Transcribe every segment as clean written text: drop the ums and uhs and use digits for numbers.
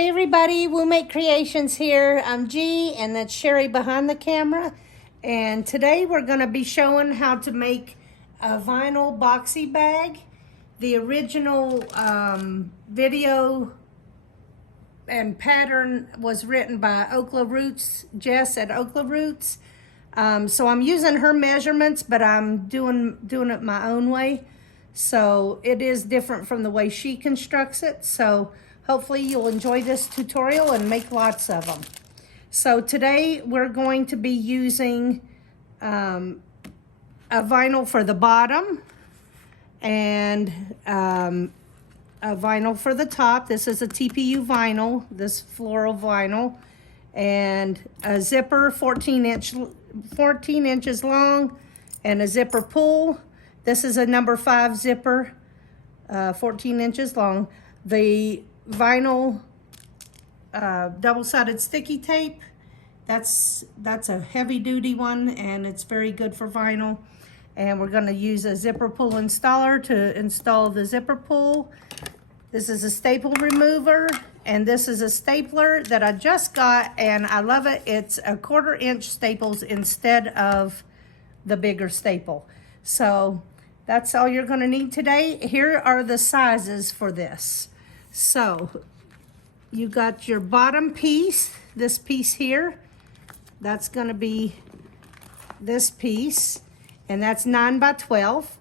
Hey everybody, Woo Make Creations here. I'm G and that's Sherry behind the camera. And today we're going to be showing how to make a vinyl boxy bag. The original video and pattern was written by Okla Roots, Jess at Okla Roots. So I'm using her measurements, but I'm doing it my own way. So it is different from the way she constructs it. So hopefully you'll enjoy this tutorial and make lots of them. So today we're going to be using a vinyl for the bottom and a vinyl for the top. This is a TPU vinyl, this floral vinyl, and a zipper 14 inches long and a zipper pull. This is a number 5 zipper, 14 inches long. The vinyl double-sided sticky tape, that's a heavy-duty one, and it's very good for vinyl. And we're going to use a zipper pull installer to install the zipper pull. This is a staple remover, and this is a stapler that I just got, and I love it. It's a 1/4 inch staples instead of the bigger staple. So that's all you're going to need today. Here are the sizes for this. So you got your bottom piece, this piece here. That's going to be this piece, and that's 9 by 12.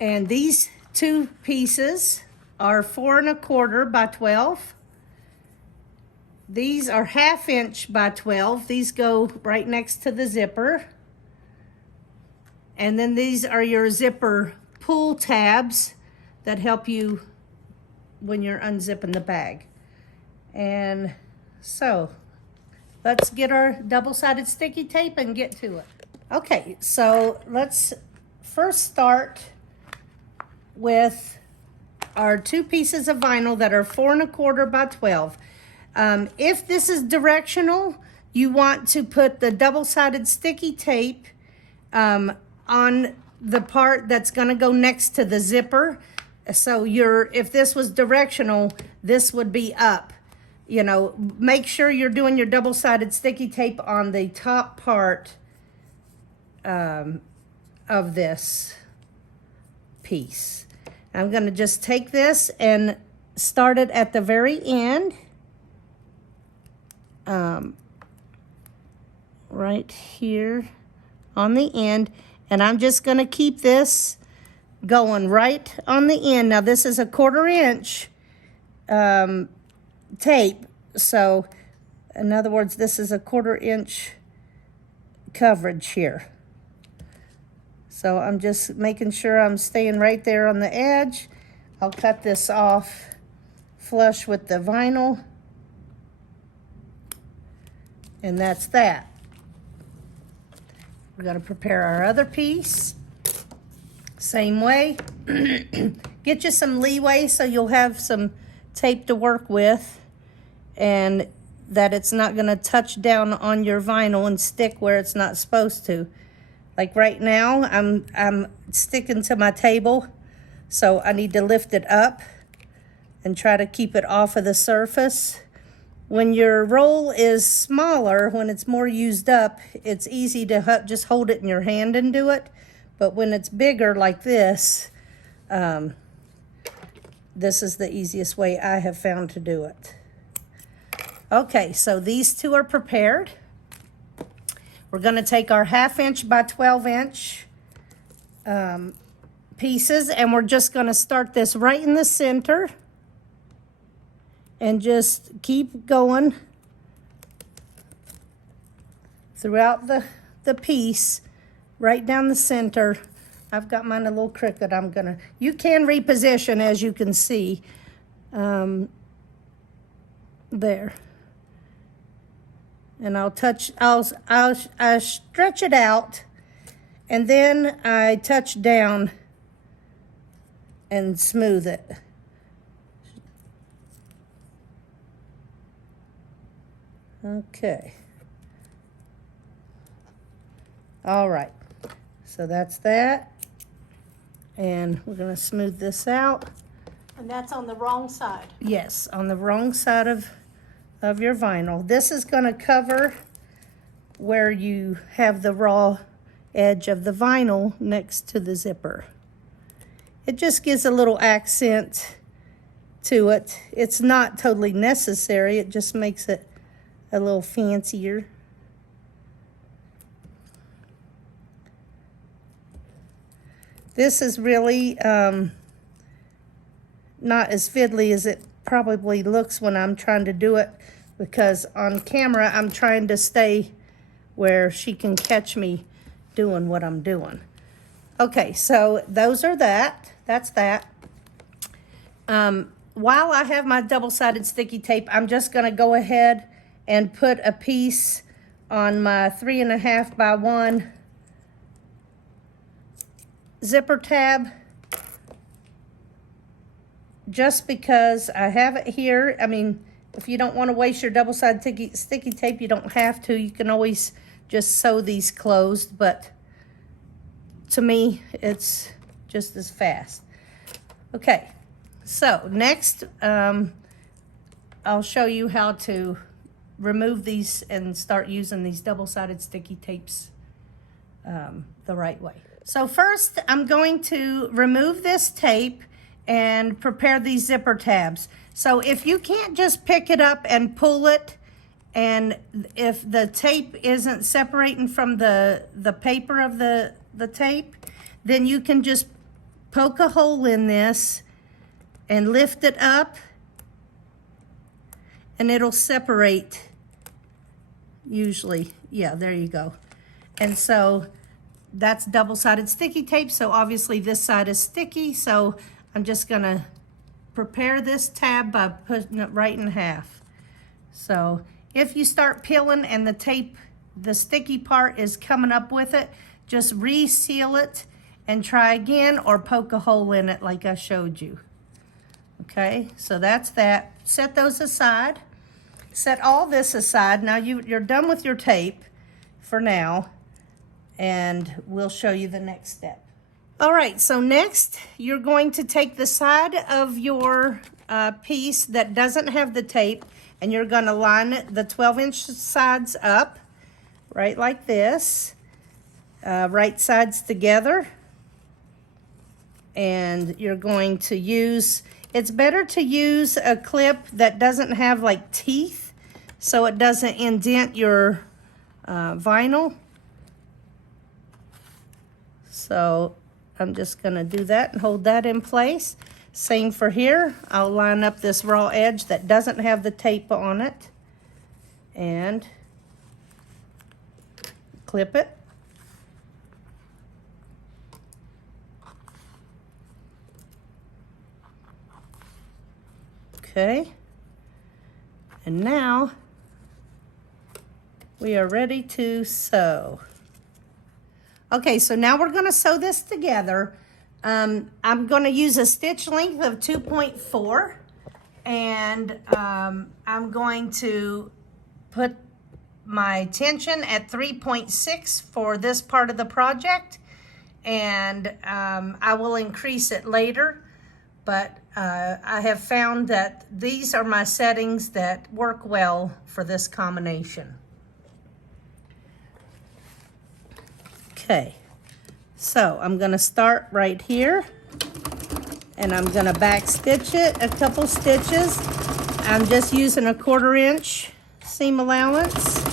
And these two pieces are 4 1/4 by 12. These are 1/2 inch by 12. These go right next to the zipper. And then these are your zipper pull tabs that help you when you're unzipping the bag. And so let's get our double-sided sticky tape and get to it. Okay, so let's first start with our 2 pieces of vinyl that are 4 1/4 by 12. If this is directional, you want to put the double-sided sticky tape on the part that's going to go next to the zipper. So if this was directional, this would be up. You know, make sure you're doing your double-sided sticky tape on the top part of this piece. I'm going to just take this and start it at the very end. Right here on the end. And I'm just going to keep this going right on the end. Now this is a 1/4 inch tape. So in other words, this is a 1/4 inch coverage here. So I'm just making sure I'm staying right there on the edge. I'll cut this off flush with the vinyl. And that's that. We're going to prepare our other piece. Same way. Get you some leeway so you'll have some tape to work with, and that it's not going to touch down on your vinyl and stick where it's not supposed to. Like right now, I'm sticking to my table, so I need to lift it up and try to keep it off of the surface. When your roll is smaller, when it's more used up, it's easy to just hold it in your hand and do it. But when it's bigger like this, this is the easiest way I have found to do it. Okay, so these two are prepared. We're going to take our 1/2 inch by 12 inch pieces, and we're just going to start this right in the center. And just keep going throughout the piece, right down the center. I've got mine a little crooked. You can reposition, as you can see. There. And I'll stretch it out, and then I touch down and smooth it. Okay. All right. So that's that. And we're going to smooth this out. And that's on the wrong side. Yes, on the wrong side of your vinyl. This is going to cover where you have the raw edge of the vinyl next to the zipper. It just gives a little accent to it. It's not totally necessary. It just makes it a little fancier. This is really not as fiddly as it probably looks when I'm trying to do it, because on camera I'm trying to stay where she can catch me doing what I'm doing. Okay, so those are that's that. While I have my double-sided sticky tape, I'm just going to go ahead and put a piece on my 3.5 by 1 zipper tab, just because I have it here. I mean, if you don't want to waste your double-sided sticky tape, you don't have to. You can always just sew these closed, but to me, it's just as fast. Okay, so next, I'll show you how to remove these and start using these double-sided sticky tapes the right way. So first, I'm going to remove this tape and prepare these zipper tabs. So if you can't just pick it up and pull it, and if the tape isn't separating from the paper of the tape, then you can just poke a hole in this and lift it up, and it'll separate usually. Yeah, there you go. And so that's double-sided sticky tape, so obviously this side is sticky, so I'm just gonna prepare this tab by putting it right in half. So if you start peeling and the tape, the sticky part is coming up with it, just reseal it and try again, or poke a hole in it like I showed you. Okay, so that's that. Set those aside. Set all this aside. Now you're done with your tape for now, and we'll show you the next step. All right, so next you're going to take the side of your piece that doesn't have the tape, and you're going to line the 12-inch sides up, right like this, right sides together, and you're going to use, it's better to use a clip that doesn't have like teeth, so it doesn't indent your vinyl. So I'm just gonna do that and hold that in place. Same for here. I'll line up this raw edge that doesn't have the tape on it and clip it. Okay. And now we are ready to sew. Okay, so now we're gonna sew this together. I'm gonna use a stitch length of 2.4, and I'm going to put my tension at 3.6 for this part of the project, and I will increase it later, but I have found that these are my settings that work well for this combination. Okay, so I'm gonna start right here, and I'm gonna back stitch it a couple stitches. I'm just using a 1/4 inch seam allowance.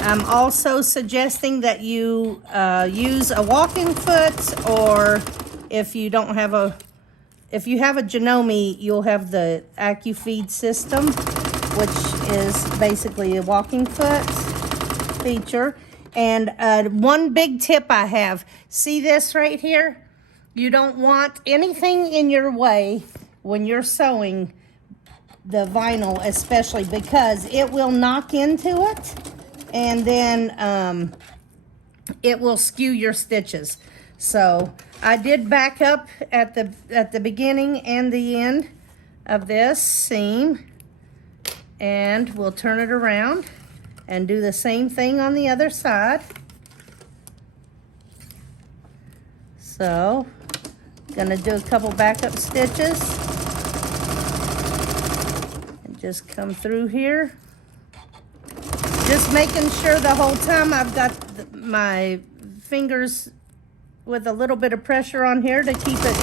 I'm also suggesting that you use a walking foot, or if you don't have if you have a Janome, you'll have the AccuFeed system, which is basically a walking foot feature. And one big tip I have, see this right here? You don't want anything in your way when you're sewing the vinyl, especially, because it will knock into it, and then it will skew your stitches. So I did back up at the beginning and the end of this seam, and we'll turn it around and do the same thing on the other side. So Gonna do a couple backup stitches. And just come through here. Just making sure the whole time I've got my fingers with a little bit of pressure on here to keep it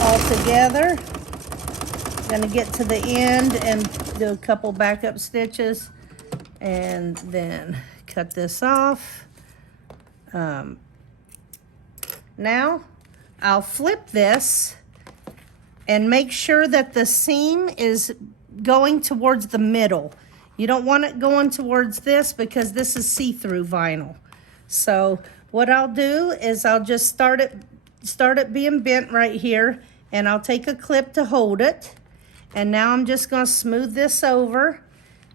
all together. Gonna get to the end and do a couple backup stitches and then cut this off. Now I'll flip this and make sure that the seam is going towards the middle. You don't want it going towards this because this is see-through vinyl. So what I'll do is I'll just start it being bent right here, and I'll take a clip to hold it. And now I'm just gonna smooth this over,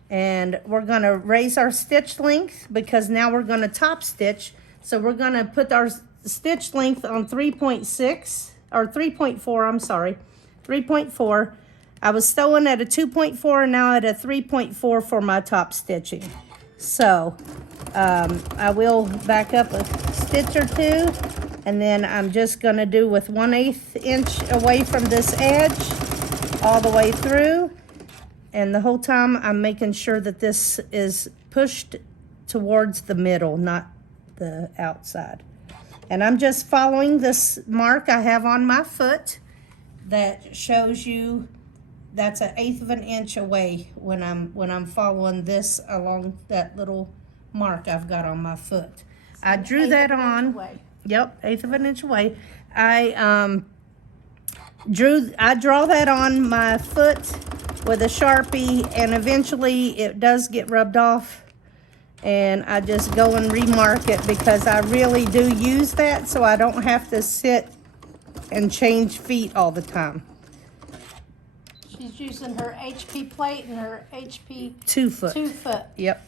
and we're gonna raise our stitch length because now we're gonna top stitch. So we're gonna put our stitch length on 3.6 or 3.4, I'm sorry, 3.4. I was sewing at a 2.4 and now at a 3.4 for my top stitching. So I will back up a stitch or two, and then I'm just gonna do with 1/8 inch away from this edge all the way through. And the whole time I'm making sure that this is pushed towards the middle, not the outside. And I'm just following this mark I have on my foot that shows you that's 1/8 of an inch away when I'm following this along that little mark I've got on my foot. So I drew that on. Yep, 1/8 of an inch away. I draw that on my foot with a Sharpie, and eventually it does get rubbed off. And I just go and remark it because I really do use that so I don't have to sit and change feet all the time. She's using her HP plate and her HP 2 foot. 2 foot. Yep.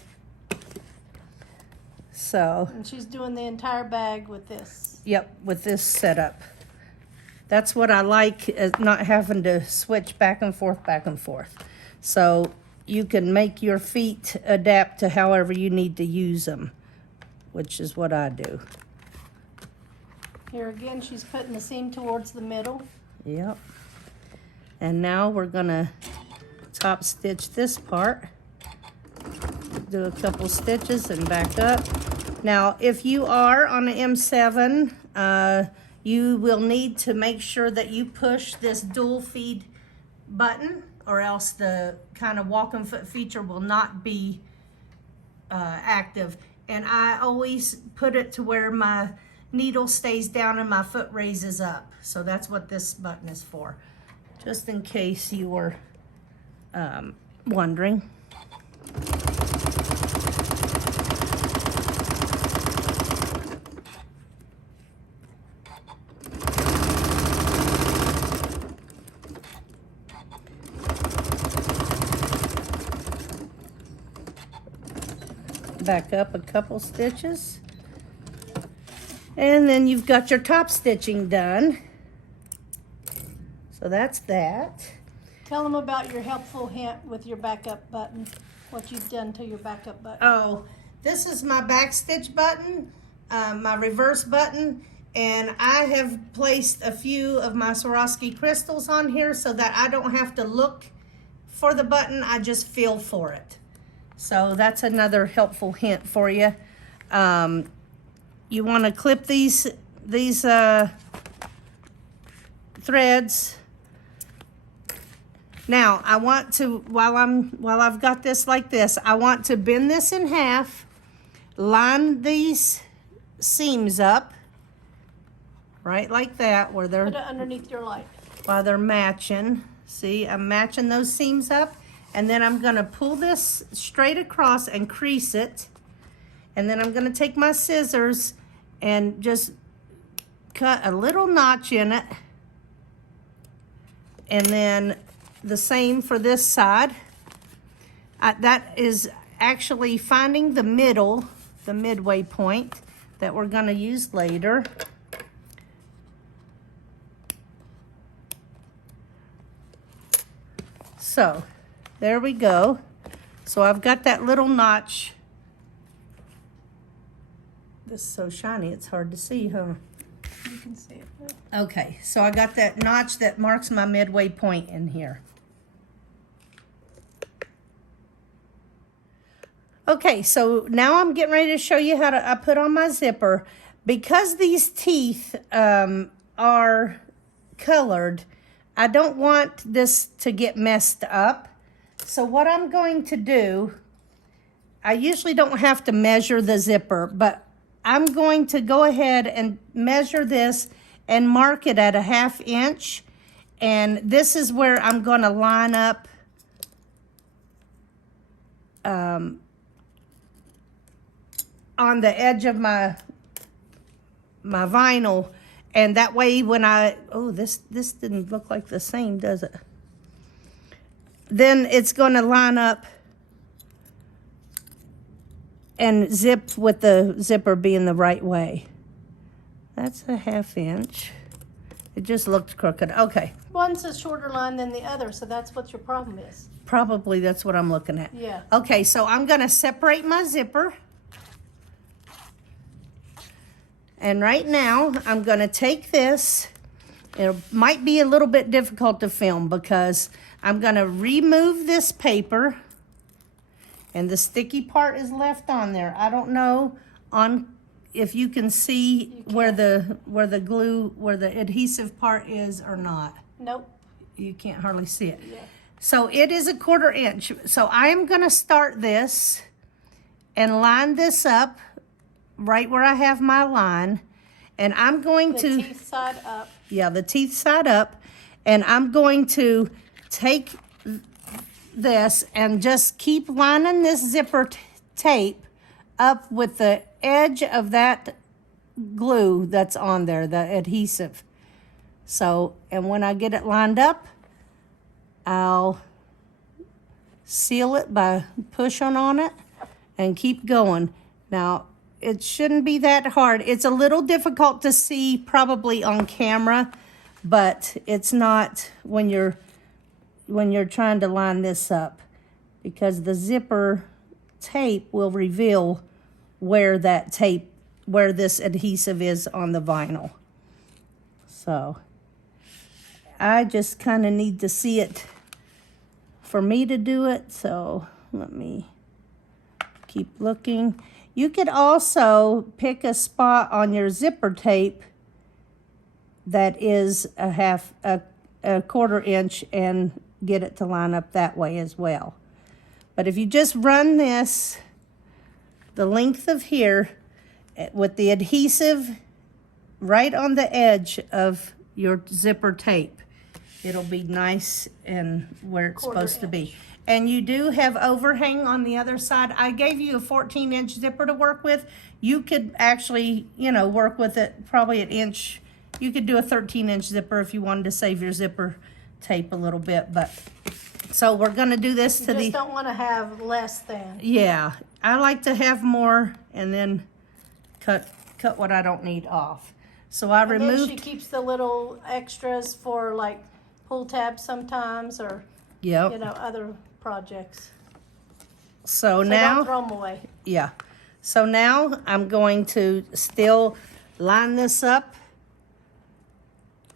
So. And she's doing the entire bag with this. Yep, with this setup. That's what I like, is not having to switch back and forth, back and forth. So you can make your feet adapt to however you need to use them, which is what I do. Here again, she's putting the seam towards the middle. Yep. And now we're gonna top stitch this part. Do a couple stitches and back up. Now, if you are on an M7, you will need to make sure that you push this dual feed button, or else the kind of walking foot feature will not be active. And I always put it to where my needle stays down and my foot raises up. So that's what this button is for, just in case you were wondering. Back up a couple stitches, and then you've got your top stitching done. So that's that. Tell them about your helpful hint with your backup button, what you've done to your backup button. Oh, this is my back stitch button, my reverse button, and I have placed a few of my Swarovski crystals on here so that I don't have to look for the button, I just feel for it. So that's another helpful hint for you. You want to clip these threads. Now I want to, while I've got this like this, I want to bend this in half, line these seams up, right like that, where they're put it underneath your light. While they're matching. See, I'm matching those seams up. And then I'm gonna pull this straight across and crease it. And then I'm gonna take my scissors and just cut a little notch in it. And then the same for this side. That is actually finding the middle, the midway point that we're gonna use later. So, there we go. So I've got that little notch. This is so shiny, it's hard to see, huh? You can see it. Okay, so I got that notch that marks my midway point in here. Okay, so now I'm getting ready to show you how to I put on my zipper. Because these teeth are colored, I don't want this to get messed up. So what I'm going to do, I usually don't have to measure the zipper, but I'm going to go ahead and measure this and mark it at a 1/2 inch. And this is where I'm going to line up on the edge of my vinyl, and that way when this didn't look like the same, does it? Then it's going to line up and zip with the zipper being the right way. That's a 1/2 inch. It just looked crooked. Okay. One's a shorter line than the other, so that's what your problem is. Probably that's what I'm looking at. Yeah. Okay, so I'm going to separate my zipper. And right now, I'm going to take this. It might be a little bit difficult to film because I'm going to remove this paper. And the sticky part is left on there. I don't know if you can see where the adhesive part is or not. Nope. You can't hardly see it. Yeah. So it is a 1/4 inch. So I'm going to start this and line this up right where I have my line, and I'm going to The teeth side up. Yeah, the teeth side up, and I'm going to take this and just keep lining this zipper tape up with the edge of that glue that's on there, the adhesive. So, and when I get it lined up, I'll seal it by pushing on it and keep going. Now, it shouldn't be that hard. It's a little difficult to see probably on camera, but it's not when you're trying to line this up, because the zipper tape will reveal where this adhesive is on the vinyl. So I just kind of need to see it for me to do it. So let me keep looking. You could also pick a spot on your zipper tape that is a 1/4 inch and get it to line up that way as well. But if you just run this the length of here with the adhesive right on the edge of your zipper tape, it'll be nice and where it's supposed to be. And you do have overhang on the other side. I gave you a 14-inch zipper to work with. You could actually, work with it probably an inch. You could do a 13-inch zipper if you wanted to save your zipper tape a little bit. But so we're going to do this You just don't want to have less than. Yeah, I like to have more and then cut what I don't need off. So I removed. Then she keeps the little extras for like pull tabs sometimes, or other projects. So now don't throw them away. Yeah. So now I'm going to still line this up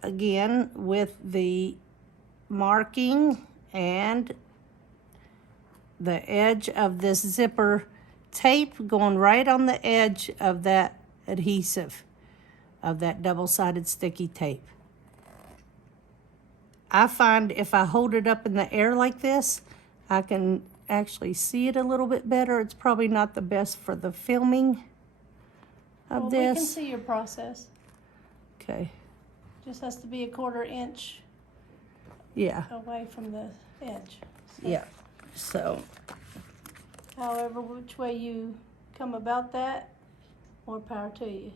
again with the marking and the edge of this zipper tape going right on the edge of that adhesive, of that double-sided sticky tape. I find if I hold it up in the air like this, I can actually see it a little bit better. It's probably not the best for the filming of this. We can see your process. Okay. Just has to be a 1/4 inch away from the edge. So, Yeah. So, however, which way you come about that, more power to you.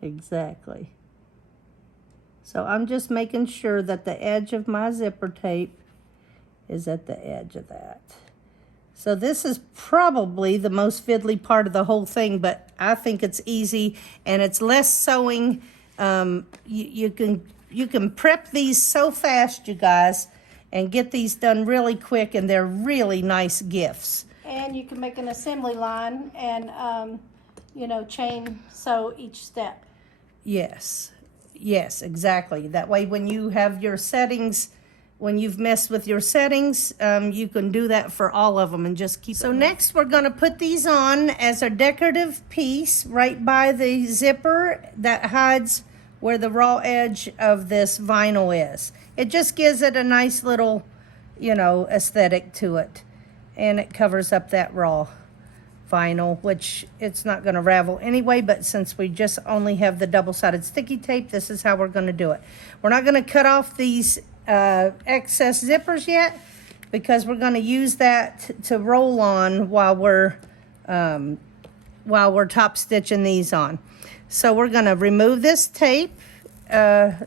exactly. So I'm just making sure that the edge of my zipper tape is at the edge of that. So this is probably the most fiddly part of the whole thing, but I think it's easy and it's less sewing. You can prep these so fast, you guys, and get these done really quick, and they're really nice gifts. And you can make an assembly line and, chain sew each step. Yes. Yes, exactly. That way when you have your settings, when you've messed with your settings, you can do that for all of them and just keep So next we're gonna put these on as a decorative piece right by the zipper that hides where the raw edge of this vinyl is. It just gives it a nice little, you know, aesthetic to it. And it covers up that raw vinyl, which it's not going to ravel anyway, but since we just only have the double-sided sticky tape, this is how we're going to do it. We're not going to cut off these excess zippers yet because we're going to use that to roll on while we're top stitching these on. So we're going to remove this tape, paper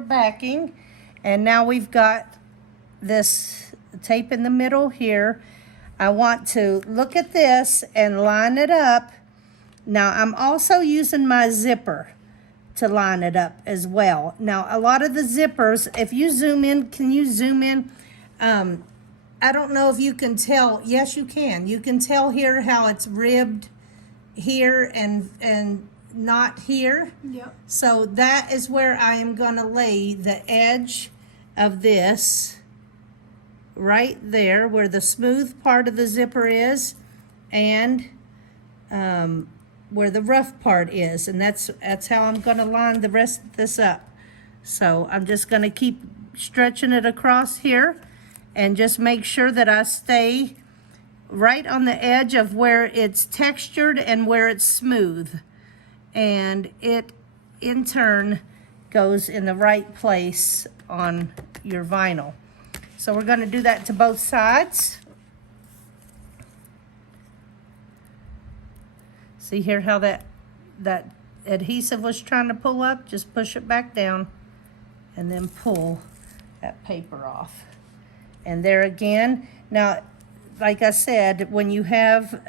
backing, and now we've got this tape in the middle here. I want to look at this and line it up. Now I'm also using my zipper to line it up as well. Now a lot of the zippers, if you zoom in, can you zoom in? I don't know if you can tell. Yes, you can. You can tell here how it's ribbed here and not here. Yep. So that is where I am going to lay the edge of this right there where the smooth part of the zipper is and where the rough part is, and that's how I'm going to line the rest of this up. So I'm just going to keep stretching it across here and just make sure that I stay right on the edge of where it's textured and where it's smooth, and it in turn goes in the right place on your vinyl. So we're going to do that to both sides. See here how that adhesive was trying to pull up? Just push it back down and then pull that paper off. And there again, now, like I said, when you have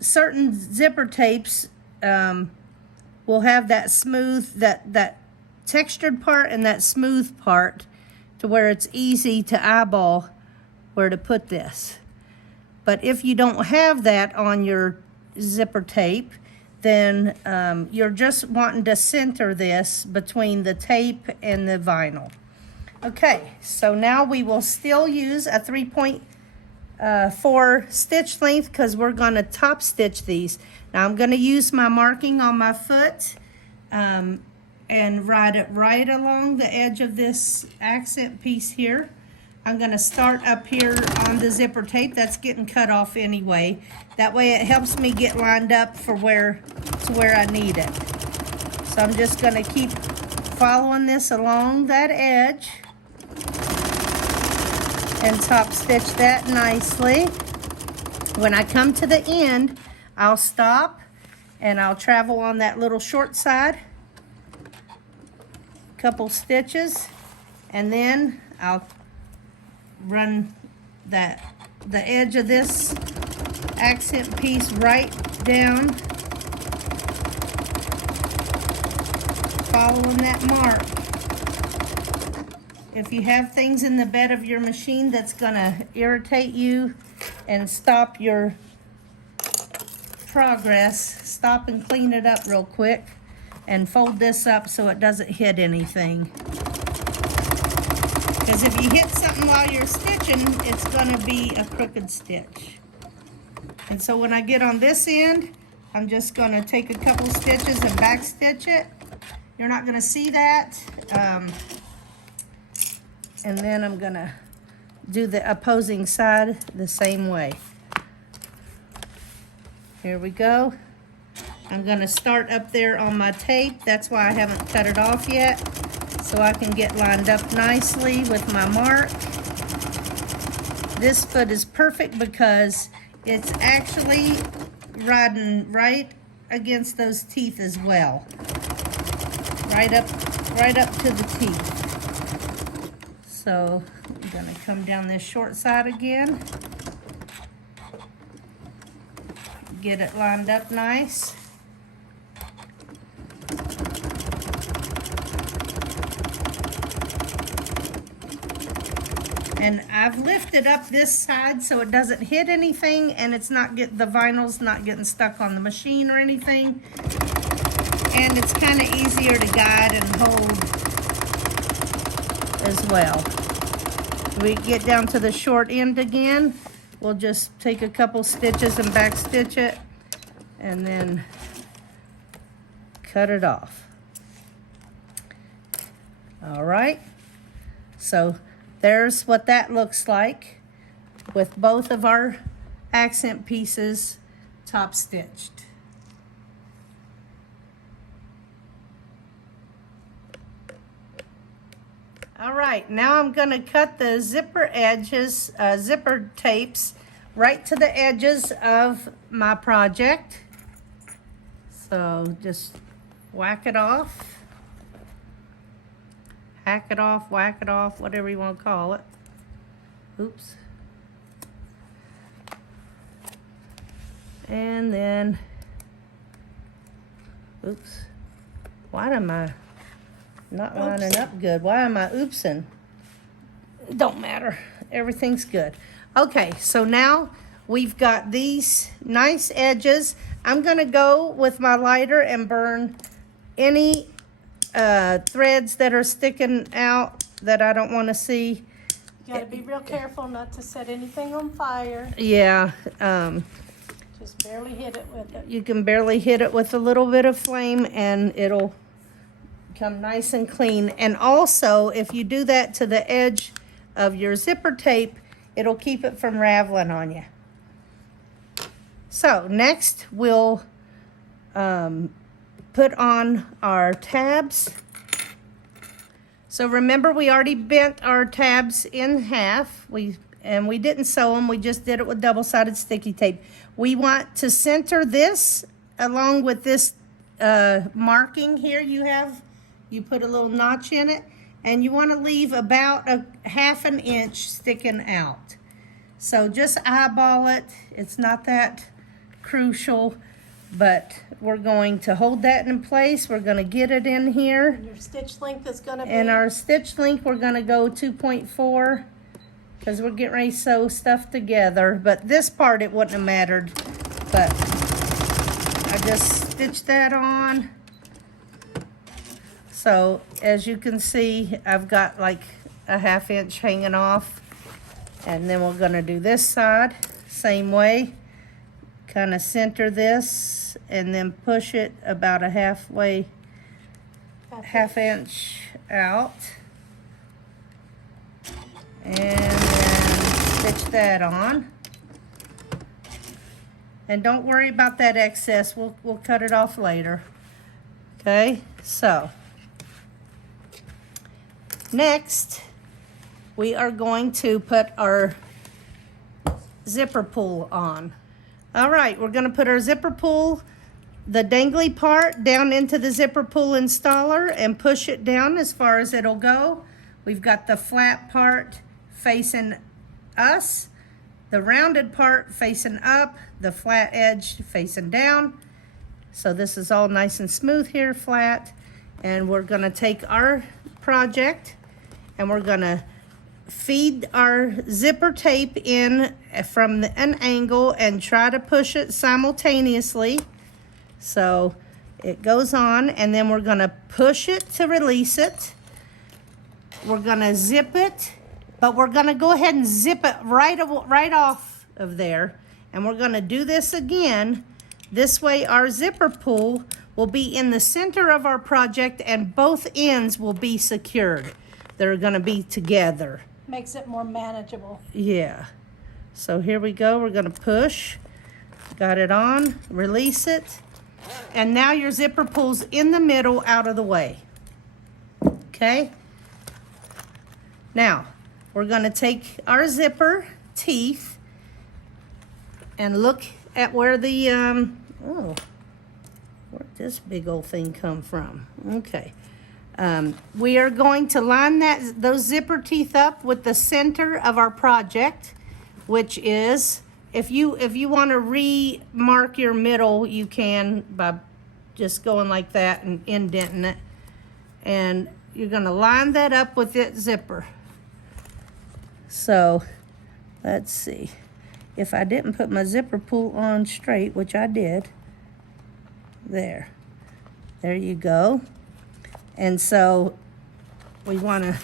certain zipper tapes, will have that smooth, that textured part and that smooth part, to where it's easy to eyeball where to put this. But if you don't have that on your zipper tape, then you're just wanting to center this between the tape and the vinyl. Okay, so now we will still use a 3.4 stitch length because we're going to top stitch these. Now I'm going to use my marking on my foot and ride it right along the edge of this accent piece here. I'm going to start up here on the zipper tape that's getting cut off anyway. That way it helps me get lined up for where I need it. So I'm just going to keep following this along that edge and top stitch that nicely. When I come to the end, I'll stop and I'll travel on that little short side, couple stitches, and then I'll run the edge of this accent piece right down, following that mark. If you have things in the bed of your machine that's gonna irritate you and stop your progress, stop and clean it up real quick and fold this up so it doesn't hit anything. Because if you hit something while you're stitching, it's gonna be a crooked stitch. And so when I get on this end, I'm just gonna take a couple stitches and back stitch it. You're not gonna see that. And then I'm gonna do the opposing side the same way. Here we go. I'm gonna start up there on my tape. That's why I haven't cut it off yet, so I can get lined up nicely with my mark. This foot is perfect because it's actually riding right against those teeth as well. Right up to the teeth. So I'm gonna come down this short side again. Get it lined up nice. And I've lifted up this side so it doesn't hit anything and it's not the vinyl's not getting stuck on the machine or anything. and it's kind of easier to guide and hold as well. We get down to the short end again, we'll just take a couple stitches and back stitch it and then cut it off. All right, so there's what that looks like with both of our accent pieces top stitched. All right, now I'm gonna cut the zipper edges, zipper tapes right to the edges of my project. So just whack it off, hack it off, whack it off, whatever you want to call it. Oops. And then, oops, why am I not lining up good? Why am I oopsing? Don't matter, everything's good. Okay, so now we've got these nice edges. I'm gonna go with my lighter and burn any threads that are sticking out that I don't want to see. You gotta be real careful not to set anything on fire. Yeah. Just barely hit it with it. You can barely hit it with a little bit of flame and it'll come nice and clean. And also, if you do that to the edge of your zipper tape, it'll keep it from raveling on you. So next we'll put on our tabs. So remember, we already bent our tabs in half. We didn't sew them, we just did it with double-sided sticky tape. We want to center this along with this marking here you put a little notch in it, and you want to leave about a ½ an inch sticking out. So just eyeball it. It's not that crucial, but we're going to hold that in place. We're going to get it in here. And your stitch length is going to be? And our stitch length, we're going to go 2.4 because we're getting ready to sew stuff together. But this part, it wouldn't have mattered. But I just stitched that on. So as you can see, I've got like a ½ inch hanging off. And then we're going to do this side same way. Kind of center this and then push it about a ½ inch out. And then stitch that on. And don't worry about that excess. We'll cut it off later. Okay, so next we are going to put our zipper pull on. All right, we're gonna put our zipper pull, the dangly part, down into the zipper pull installer and push it down as far as it'll go. We've got the flat part facing us, the rounded part facing up, the flat edge facing down. So this is all nice and smooth here, flat. And we're gonna take our project and we're gonna feed our zipper tape in from an angle and try to push it simultaneously. So it goes on, and then we're gonna push it to release it. We're gonna zip it, but we're gonna go ahead and zip it right off of there. And we're gonna do this again. This way our zipper pull will be in the center of our project and both ends will be secured. They're gonna be together. Makes it more manageable. Yeah. So here we go. We're gonna push. Got it on. Release it. And now your zipper pulls in the middle, out of the way. Okay. Now we're gonna take our zipper teeth and look at where the where'd this big old thing come from? Okay. We are going to line those zipper teeth up with the center of our project, which is, if you want to remark your middle, you can by just going like that and indenting it. And you're going to line that up with that zipper. So let's see. If I didn't put my zipper pull on straight, which I did, there. There you go. And so we want to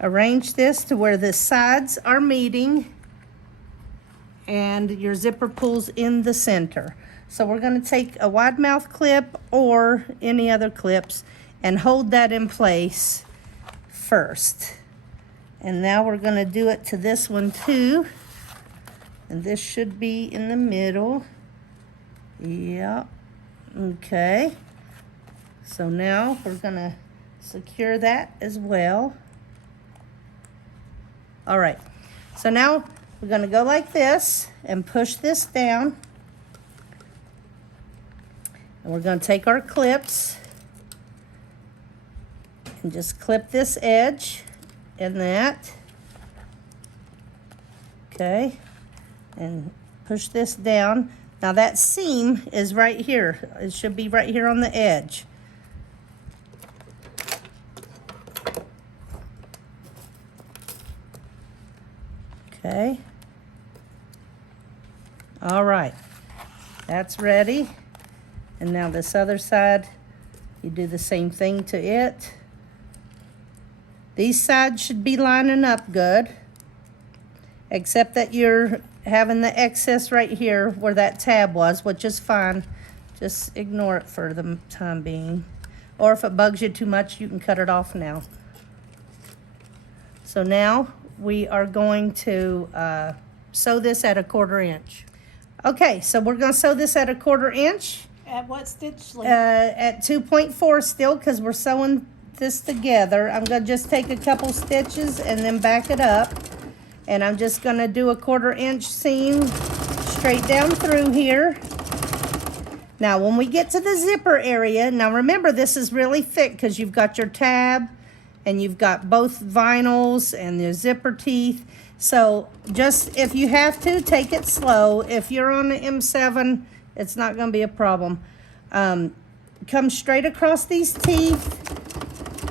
arrange this to where the sides are meeting and your zipper pulls in the center. So we're going to take a wide mouth clip or any other clips and hold that in place first. And now we're going to do it to this one too. And this should be in the middle. Yep. Okay. So now we're going to secure that as well. All right. So now we're going to go like this and push this down. And we're going to take our clips and just clip this edge and that. Okay. And push this down. Now that seam is right here. It should be right here on the edge. Okay. All right. That's ready. And now this other side, you do the same thing to it. These sides should be lining up good, except that you're having the excess right here where that tab was, which is fine. Just ignore it for the time being. Or if it bugs you too much, you can cut it off now. So now we are going to sew this at 1/4 inch. Okay, so we're going to sew this at 1/4 inch. At what stitch length? At 2.4 still, because we're sewing this together. I'm going to just take a couple stitches and then back it up. And I'm just going to do a 1/4 inch seam straight down through here. Now when we get to the zipper area, now remember this is really thick because you've got your tab and you've got both vinyls and your zipper teeth. So just, if you have to, take it slow. If you're on the M7, it's not going to be a problem. Come straight across these teeth,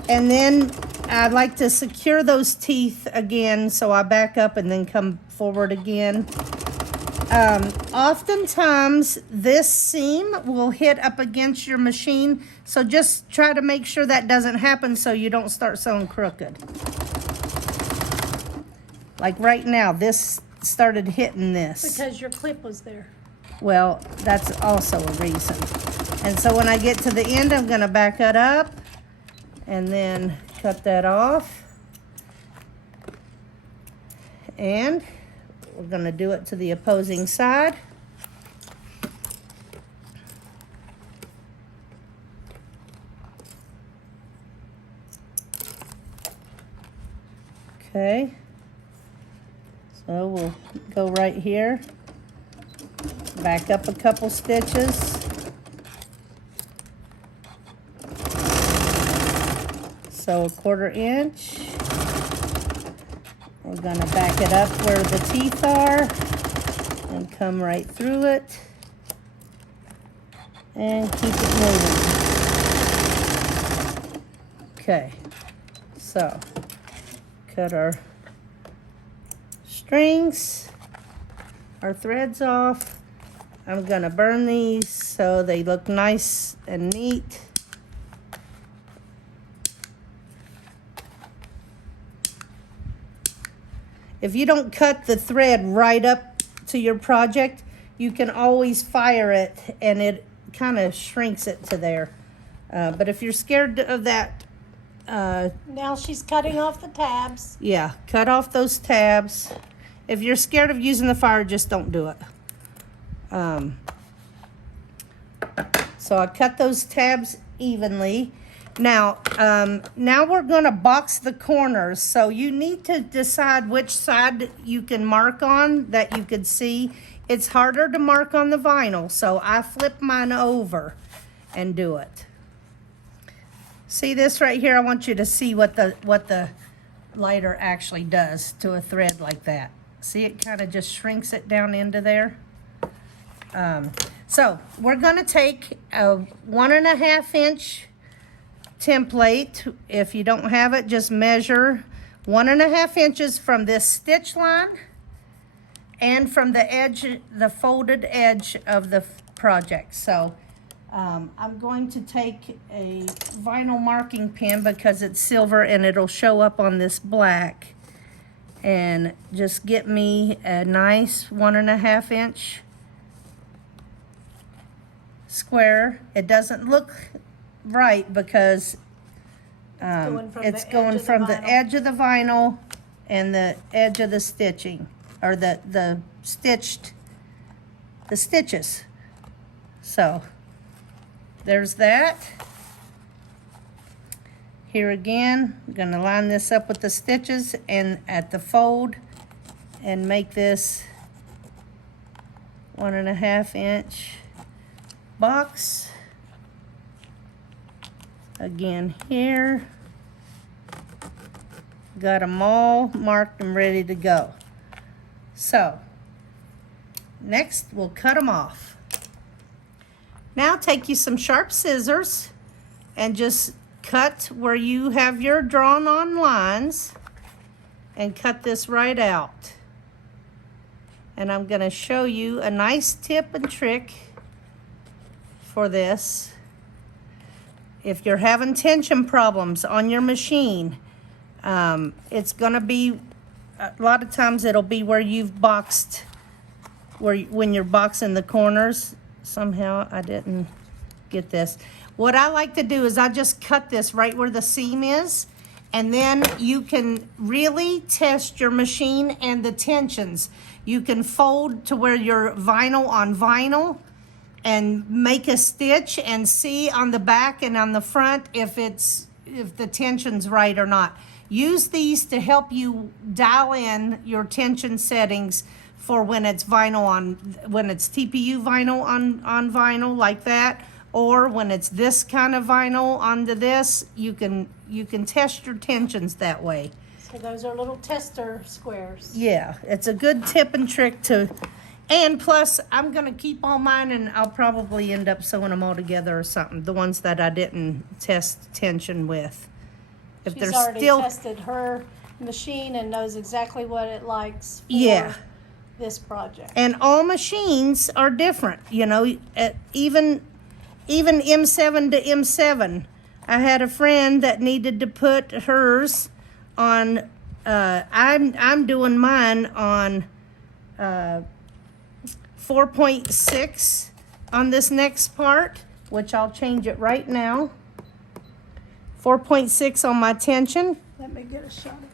and then I'd like to secure those teeth again, so I back up and then come forward again. Oftentimes this seam will hit up against your machine, so just try to make sure that doesn't happen so you don't start sewing crooked. Like right now, this started hitting this. Because your clip was there. Well, that's also a reason. And so when I get to the end, I'm going to back it up and then cut that off. And we're going to do it to the opposing side. Okay. So we'll go right here. Back up a couple stitches. So 1/4 inch. We're going to back it up where the teeth are and come right through it and keep it moving. Okay, so cut our strings, our threads off. I'm going to burn these so they look nice and neat. If you don't cut the thread right up to your project, you can always fire it and it kind of shrinks it to there. But if you're scared of that, Now she's cutting off the tabs. yeah, cut off those tabs. If you're scared of using the fire, just don't do it. So I cut those tabs evenly. Now we're going to box the corners. So you need to decide which side you can mark on that you could see. It's harder to mark on the vinyl, so I flip mine over and do it. See this right here? I want you to see what the lighter actually does to a thread like that. See, it kind of just shrinks it down into there. So we're going to take a 1.5 inch template. If you don't have it, just measure 1.5 inches from this stitch line and from the edge, the folded edge of the project. So I'm going to take a vinyl marking pen because it's silver and it'll show up on this black, and just get me a nice 1.5 inch square. It doesn't look right because it's going from the edge of the vinyl and the edge of the stitching, or the stitches. So there's that. Here again, I'm going to line this up with the stitches and at the fold and make this 1.5 inch box. Again here. Got them all marked and ready to go. So next we'll cut them off. Now take you some sharp scissors and just cut where you have your drawn on lines and cut this right out. And I'm going to show you a nice tip and trick for this. If you're having tension problems on your machine, it's going to be, a lot of times it'll be where you've boxed, when you're boxing the corners. Somehow I didn't get this. What I like to do is I just cut this right where the seam is, and then you can really test your machine and the tensions. You can fold to where you're vinyl on vinyl and make a stitch and see on the back and on the front if the tension's right or not. Use these to help you dial in your tension settings for when it's when it's TPU vinyl on vinyl like that, or when it's this kind of vinyl onto this. You can test your tensions that way. So those are little tester squares. Yeah, it's a good tip and trick to, and plus I'm gonna keep all mine and I'll probably end up sewing them all together or something, the ones that I didn't test tension with. If She's they're already still tested her machine and knows exactly what it likes for Yeah. this project. And all machines are different, you know, even M7 to M7. I had a friend that needed to put hers on, I'm doing mine on 4.6 on this next part, which I'll change it right now. 4.6 on my tension. Let me get a shot of this.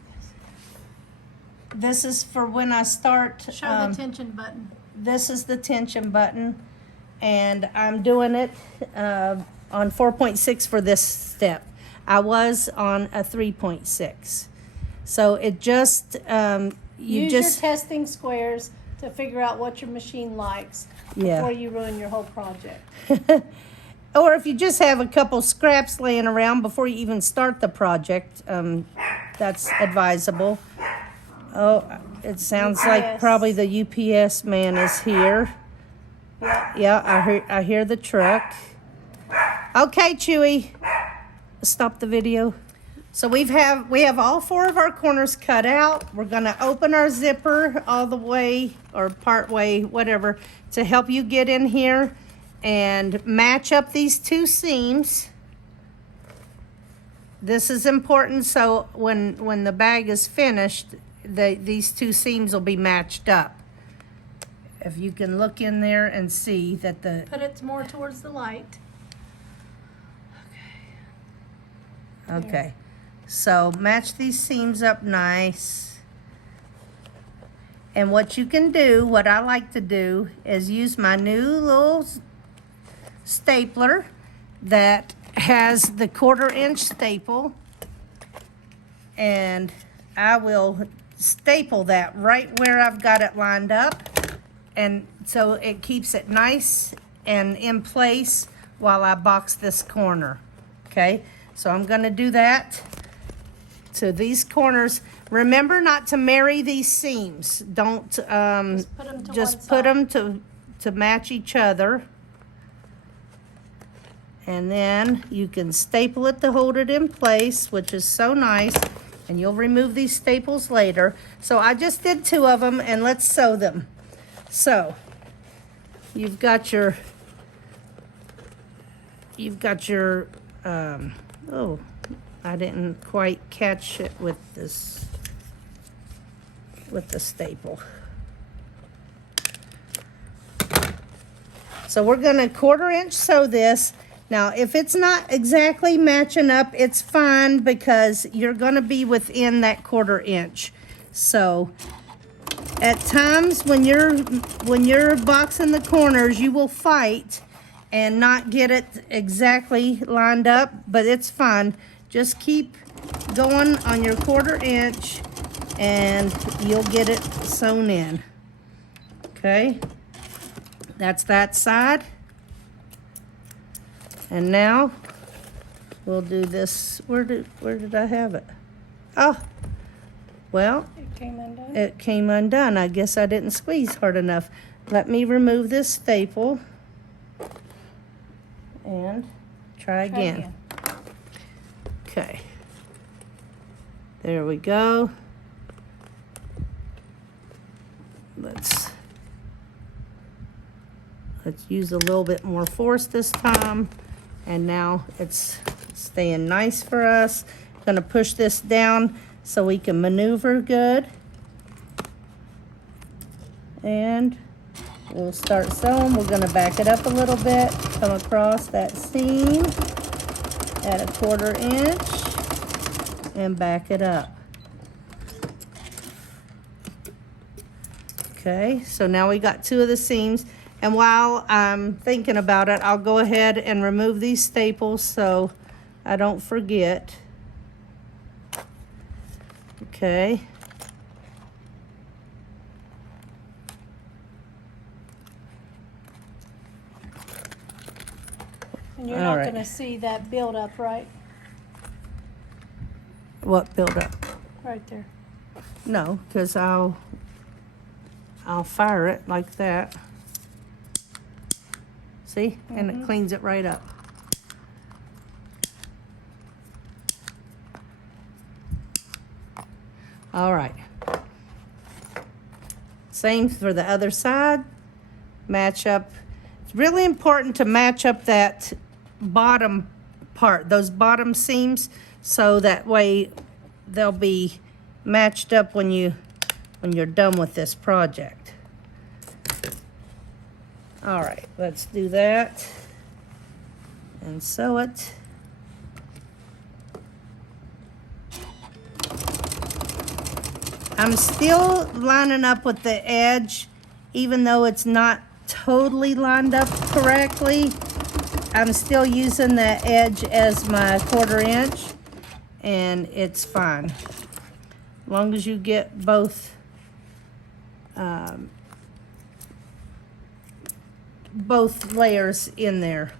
This is for when I start. Show the tension button. This is the tension button, and I'm doing it on 4.6 for this step. I was on a 3.6. So it just, Use your testing squares to figure out what your machine likes before you ruin your whole project. Or if you just have a couple scraps laying around before you even start the project, that's advisable. Oh, it sounds like probably the UPS man is here. Yeah, I hear the truck. Okay, Chewy, stop the video. So we have all 4 of our corners cut out. We're gonna open our zipper all the way or part way, whatever, to help you get in here and match up these 2 seams. This is important, so when the bag is finished, these 2 seams will be matched up. If you can look in there and see that Put it more towards the light. Okay, so match these seams up nice. And what you can do, what I like to do, is use my new little stapler that has the 1/4 inch staple, and I will staple that right where I've got it lined up, and so it keeps it nice and in place while I box this corner. Okay, so I'm going to do that to these corners. Remember not to marry these seams. Don't just put them to match each other. And then you can staple it to hold it in place, which is so nice. And you'll remove these staples later. So I just did 2 of them, and let's sew them. So you've got your you've got your, oh, I didn't quite catch it with this, with the staple. So we're gonna 1/4 inch sew this. Now, if it's not exactly matching up, it's fine because you're gonna be within that 1/4 inch. So at times when you're boxing the corners, you will fight and not get it exactly lined up, but it's fine. Just keep going on your 1/4 inch and you'll get it sewn in. Okay, that's that side. And now we'll do this. Where did I have it? Oh, well, It came undone. it came undone. I guess I didn't squeeze hard enough. Let me remove this staple and try again. Okay. There we go. Let's use a little bit more force this time. And now it's staying nice for us. Gonna push this down so we can maneuver good. And we'll start sewing. We're gonna back it up a little bit, come across that seam at a 1/4 inch and back it up. Okay, so now we got 2 of the seams. And while I'm thinking about it, I'll go ahead and remove these staples so I don't forget. Okay. And you're All not right. gonna see that build up, right? What build up? Right there. No, because I'll fire it like that. See? And it cleans it right up. All right. Same for the other side. Match up. It's really important to match up that bottom part, those bottom seams, so that way they'll be matched up when you're done with this project. All right, let's do that and sew it. I'm still lining up with the edge, even though it's not totally lined up correctly. I'm still using the edge as my 1/4 inch, and it's fine. As long as you get both layers in there.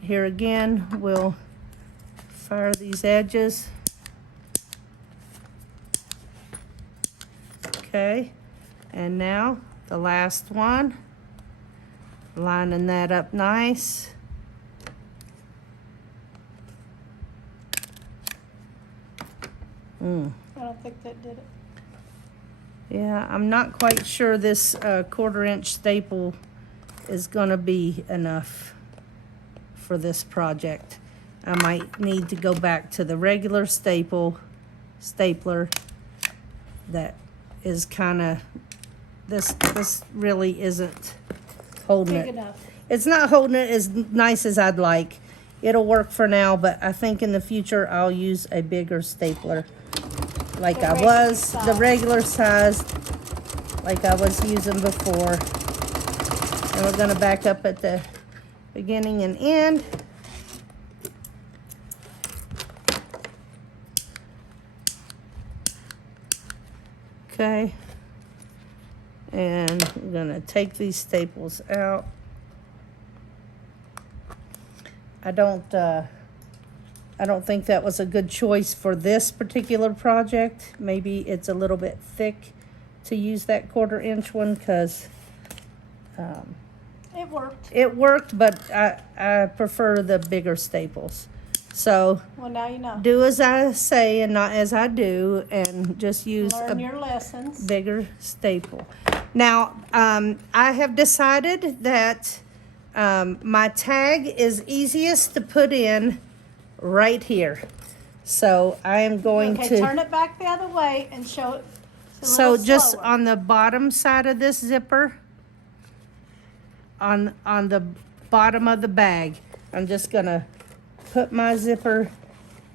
Here again, we'll fire these edges. Okay, and now the last one, lining that up nice. I don't think that did it. Yeah, I'm not quite sure this 1/4 inch staple is gonna be enough for this project. I might need to go back to the regular stapler that is kind of, this really isn't holding Big it. enough. It's not holding it as nice as I'd like. It'll work for now, but I think in the future I'll use a bigger stapler like The I regular was, the size. regular size, like I was using before. And we're gonna back up at the beginning and end. Okay. And I'm gonna take these staples out. I don't think that was a good choice for this particular project. Maybe it's a little bit thick to use that 1/4 inch one, because It worked. it worked, but I prefer the bigger staples. So Well, now you know. do as I say and not as I do, and just use Learn a your lessons. bigger staple. Now, I have decided that My tag is easiest to put in right here. So I am going Okay, to... turn it back the other way and show it. So just on the bottom side of this zipper, on the bottom of the bag, I'm just gonna put my zipper,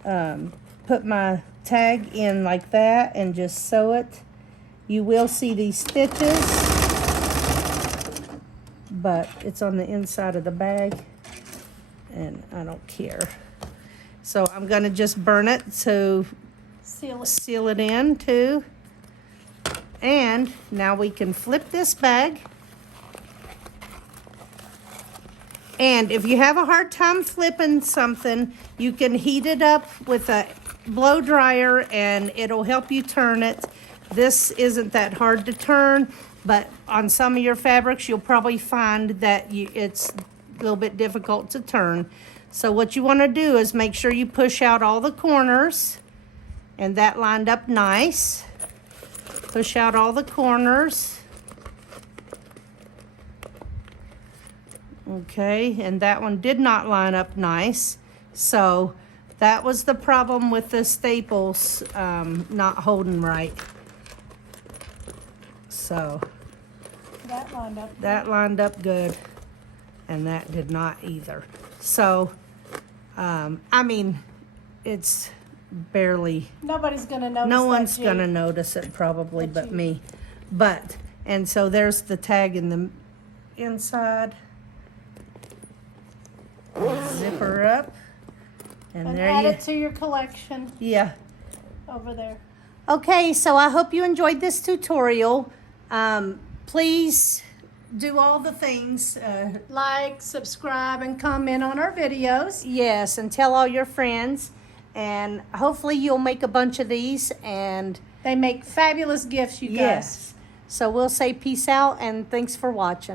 put my tag in like that and just sew it. You will see these stitches, but it's on the inside of the bag and I don't care. So I'm gonna just burn it to seal it in too. And now we can flip this bag. And if you have a hard time flipping something, you can heat it up with a blow dryer and it'll help you turn it. This isn't that hard to turn, but on some of your fabrics, you'll probably find that it's a little bit difficult to turn. So what you want to do is make sure you push out all the corners, and that lined up nice. Push out all the corners. Okay, and that one did not line up nice. So that was the problem with the staples not holding right. So that lined up good, and that did not either. So, I mean, it's barely... Nobody's gonna notice. No one's gonna notice it probably but me. But, and so there's the tag in the inside. Zip her up. And there add you... it to your collection. Yeah. Over there. Okay, so I hope you enjoyed this tutorial. Please do all the things. Like, subscribe, and comment on our videos. Yes, and tell all your friends. And hopefully you'll make a bunch of these. And they make fabulous gifts, you guys. Yes. So we'll say peace out and thanks for watching.